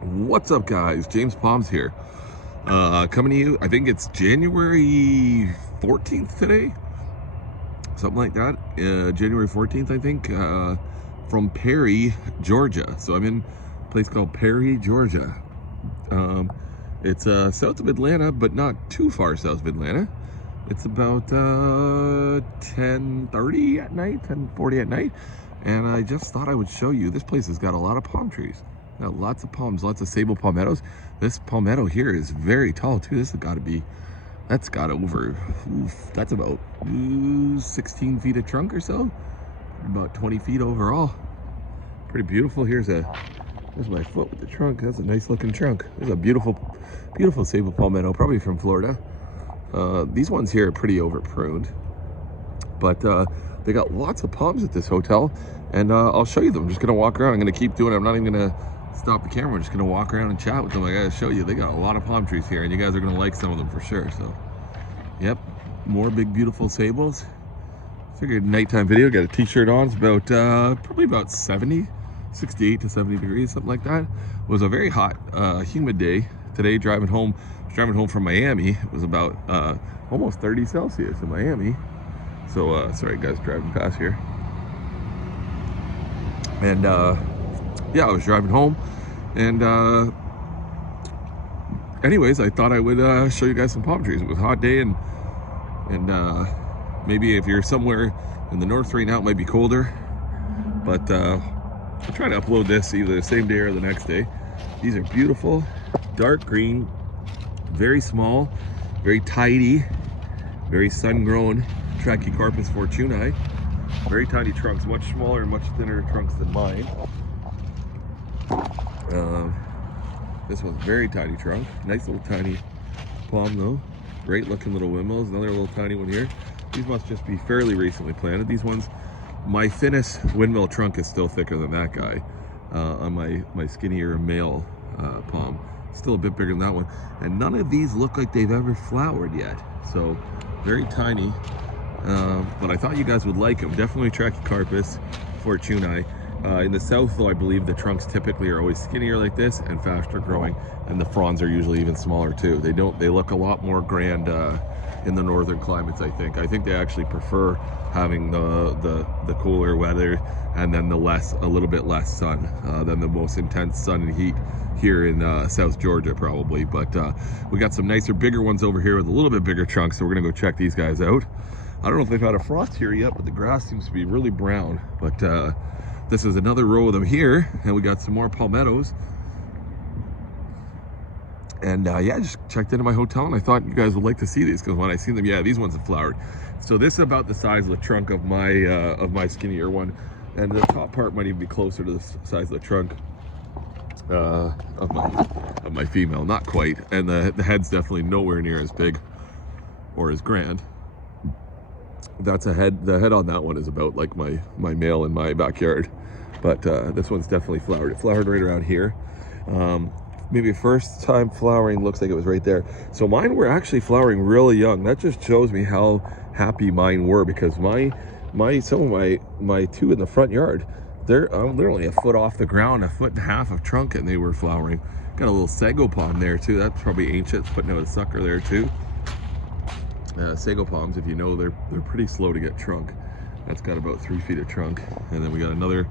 What's up, guys? James Palms here. Coming to you, I think it's January 14th today, something like that. January 14th, I think, from Perry, Georgia. So I'm in a place called Perry, Georgia. It's south of Atlanta, but not too far south of Atlanta. It's about 10:30 at night, 10:40 at night. And I just thought I would show you, this place has got a lot of palm trees. Got lots of palms, lots of sable palmettos. This palmetto here is very tall too. This has got to be, that's got over, that's about 16 feet of trunk or so. About 20 feet overall. Pretty beautiful. Here's my foot with the trunk. That's a nice looking trunk. There's a beautiful, beautiful sable palmetto, probably from Florida. These ones here are pretty over pruned, but they got lots of palms at this hotel, and I'll show you them. I'm just gonna walk around. I'm gonna keep doing it. I'm not even gonna stop the camera. I'm just gonna walk around and chat with them. I gotta show you, they got a lot of palm trees here, and you guys are gonna like some of them for sure. So yep, more big beautiful sables. Figured nighttime video. Got a t-shirt on. It's about probably about 68 to 70 degrees, something like that. It was a very hot, humid day today. Driving home from Miami. It was about almost 30 Celsius in Miami. So sorry guys, driving past here. And yeah, I was driving home, and anyways, I thought I would show you guys some palm trees. It was a hot day, and maybe if you're somewhere in the north right now, it might be colder, but I'll try to upload this either the same day or the next day. These are beautiful, dark green, very small, very tidy, very sun-grown Trachycarpus fortunei. Very tiny trunks, much smaller and much thinner trunks than mine. This one's very tiny trunk, nice little tiny palm though. Great looking little windmills. Another little tiny one here. These must just be fairly recently planted. These ones, my thinnest windmill trunk is still thicker than that guy on my skinnier male palm. Still a bit bigger than that one. And none of these look like they've ever flowered yet. So very tiny. But I thought you guys would like them. Definitely Trachycarpus fortunei. In the south, though, I believe the trunks typically are always skinnier like this and faster growing, and the fronds are usually even smaller too. They look a lot more grand in the northern climates. I think they actually prefer having the cooler weather, and then a little bit less sun than the most intense sun and heat here in South Georgia probably. But we got some nicer, bigger ones over here with a little bit bigger trunks, so we're gonna go check these guys out. I don't know if they've had a frost here yet, but the grass seems to be really brown. But this is another row of them here, and we got some more palmettos. And yeah, I just checked into my hotel, and I thought you guys would like to see these, because when I seen them, yeah, these ones have flowered. So this is about the size of the trunk of my skinnier one, and the top part might even be closer to the size of the trunk of my female. Not quite, and the head's definitely nowhere near as big or as grand. That's a head. The head on that one is about like my male in my backyard, but this one's definitely flowered. It flowered right around here. Maybe first time flowering, looks like it was right there. So mine were actually flowering really young. That just shows me how happy mine were, because some of my two in the front yard, they're only a foot off the ground, 1.5 feet of trunk, and they were flowering. Got a little sago palm there too. That's probably ancient. It's putting out a sucker there too. Sago palms, if you know, they're pretty slow to get trunk. That's got about 3 feet of trunk. And then we got another,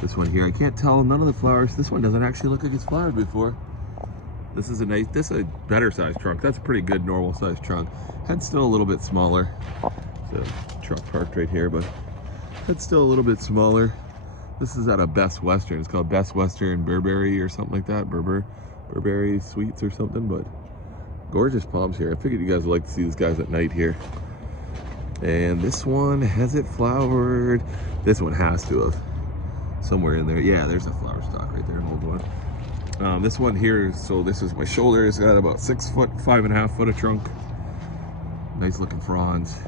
this one here. I can't tell, none of the flowers. This one doesn't actually look like it's flowered before. This is a better sized trunk. That's a pretty good normal sized trunk. Head's still a little bit smaller. So truck parked right here, but head's still a little bit smaller. This is at a Best Western. It's called Best Western Burberry or something like that. Burberry Sweets or something, but gorgeous palms here. I figured you guys would like to see these guys at night here. And this one, has it flowered? This one has to have. Somewhere in there. Yeah, there's a flower stalk right there, an old one. This one here, so this is my shoulder. It's got about 6 foot, 5.5 foot of trunk. Nice looking fronds.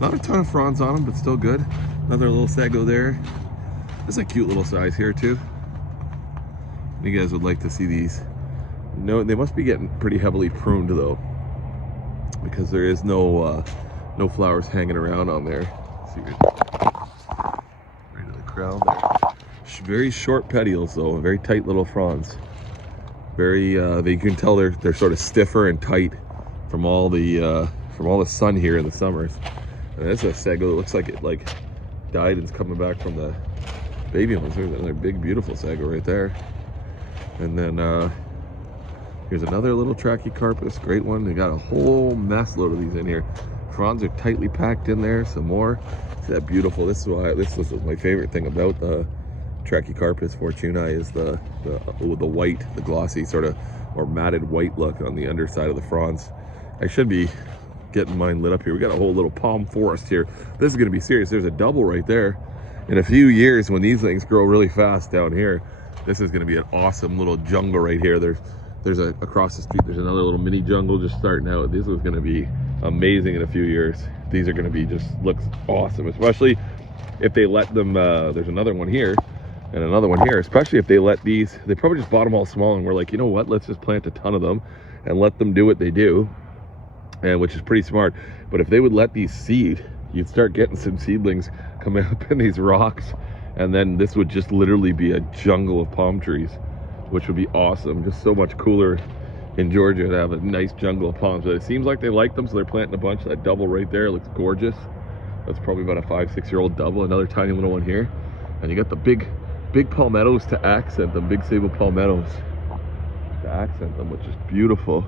Not a ton of fronds on them, but still good. Another little sago there. This is a cute little size here too. You guys would like to see these. No, they must be getting pretty heavily pruned though, because there is no flowers hanging around on there. Let's see, right in the crown there. Very short petioles though, very tight little fronds. Very, you can tell they're sort of stiffer and tight from all the sun here in the summers. And this is a sago that looks like it like died and is coming back from the baby ones. There's another big, beautiful sago right there. And then here's another little Trachycarpus, great one. They got a whole mess load of these in here. Fronds are tightly packed in there. Some more. See that beautiful? This was my favorite thing about the Trachycarpus fortunei is the white, the glossy sort of or matted white look on the underside of the fronds. I should be getting mine lit up here. We got a whole little palm forest here. This is going to be serious. There's a double right there. In a few years, when these things grow really fast down here, this is going to be an awesome little jungle right here. There's across the street, there's another little mini jungle just starting out. This is going to be amazing in a few years. These are going to be looks awesome, especially if they let them, there's another one here and another one here, especially if they let these, they probably just bought them all small and we're like, you know what, let's just plant a ton of them and let them do what they do, and which is pretty smart. But if they would let these seed, you'd start getting some seedlings coming up in these rocks, and then this would just literally be a jungle of palm trees, which would be awesome. Just so much cooler in Georgia to have a nice jungle of palms. But it seems like they like them, so they're planting a bunch. That double right there looks gorgeous. That's probably about a 5-6-year-old double. Another tiny little one here, and you got the big palmettos to accent them, big sable palmettos to accent them, which is beautiful.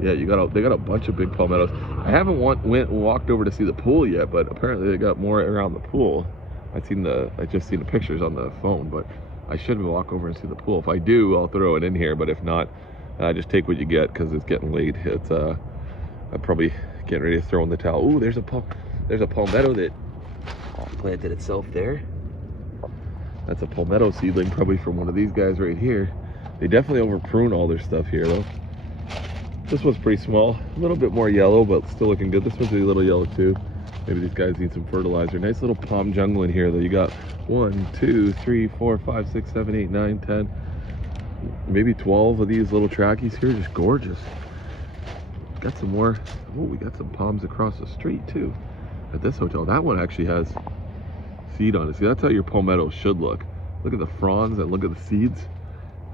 Yeah, they got a bunch of big palmettos. I haven't went and walked over to see the pool yet, but apparently they got more around the pool. I just seen the pictures on the phone, but I should walk over and see the pool. If I do, I'll throw it in here, but if not, just take what you get because it's getting late. It's I'm probably getting ready to throw in the towel. Ooh, there's a palmetto that planted itself there. That's a palmetto seedling, probably from one of these guys right here. They definitely over prune all their stuff here though. This one's pretty small, a little bit more yellow, but still looking good. This one's a little yellow too. Maybe these guys need some fertilizer. Nice little palm jungle in here though. You got 1, 2, 3, 4, 5, 6, 7, 8, 9, 10, maybe 12 of these little trackies here. Just gorgeous. Got some more. Oh, we got some palms across the street too at this hotel. That one actually has seed on it. See, that's how your palmettos should look. Look at the fronds and look at the seeds,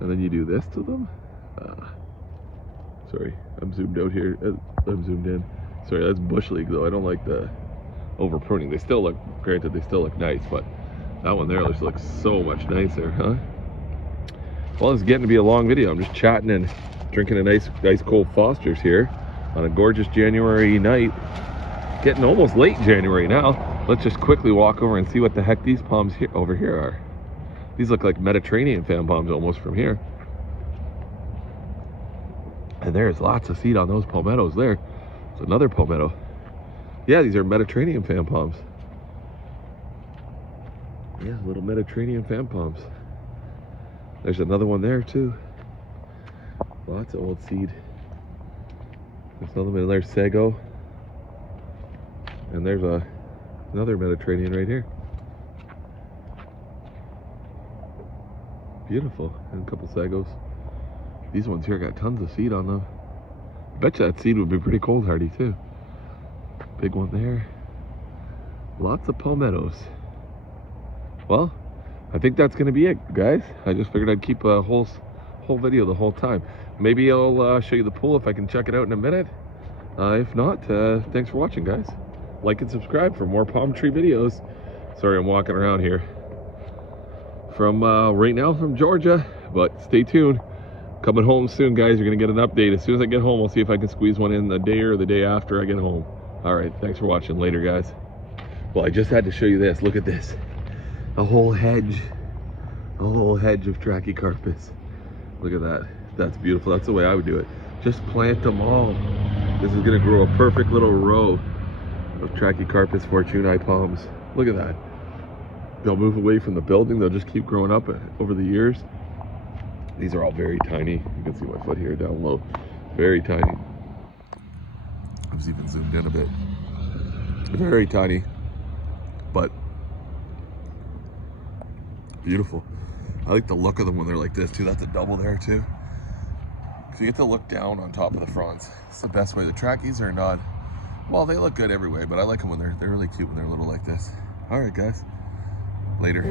and then you do this to them. Sorry, I'm zoomed out here. I'm zoomed in. Sorry, that's bush league though. I don't like the over pruning. They still look, granted, they still look nice, but that one there just looks so much nicer, huh? Well, it's getting to be a long video. I'm just chatting and drinking a nice cold Foster's here on a gorgeous January night. Getting almost late January now. Let's just quickly walk over and see what the heck these palms over here are. These look like Mediterranean fan palms almost from here. And there's lots of seed on those palmettos there. There's another palmetto. Yeah, these are Mediterranean fan palms. Yeah, little Mediterranean fan palms. There's another one there too. Lots of old seed. There's another one there, sago. And there's another Mediterranean right here. Beautiful. And a couple sagos. These ones here got tons of seed on them. I bet you that seed would be pretty cold hardy too. Big one there. Lots of palmettos. Well, I think that's gonna be it, guys. I just figured I'd keep a whole video the whole time. Maybe I'll show you the pool if I can check it out in a minute. If not, thanks for watching, guys. Like and subscribe for more palm tree videos. Sorry, I'm walking around here from right now from Georgia, but stay tuned. Coming home soon, guys. You're gonna get an update as soon as I get home. I'll see if I can squeeze one in the day or the day after I get home. All right, thanks for watching. Later, guys. Well, I just had to show you this. Look at this. A whole hedge of Trachycarpus. Look at that. That's beautiful. That's the way I would do it. Just plant them all. This is gonna grow a perfect little row of Trachycarpus fortunei palms. Look at that. They'll move away from the building. They'll just keep growing up over the years. These are all very tiny. You can see my foot here down low. Very tiny. I've even zoomed in a bit. Very tiny, but beautiful. I like the look of them when they're like this too. That's a double there too. So you get to look down on top of the fronds. It's the best way. The trackies are not, well, they look good every way, but I like them when they're really cute when they're little like this. All right, guys. Later.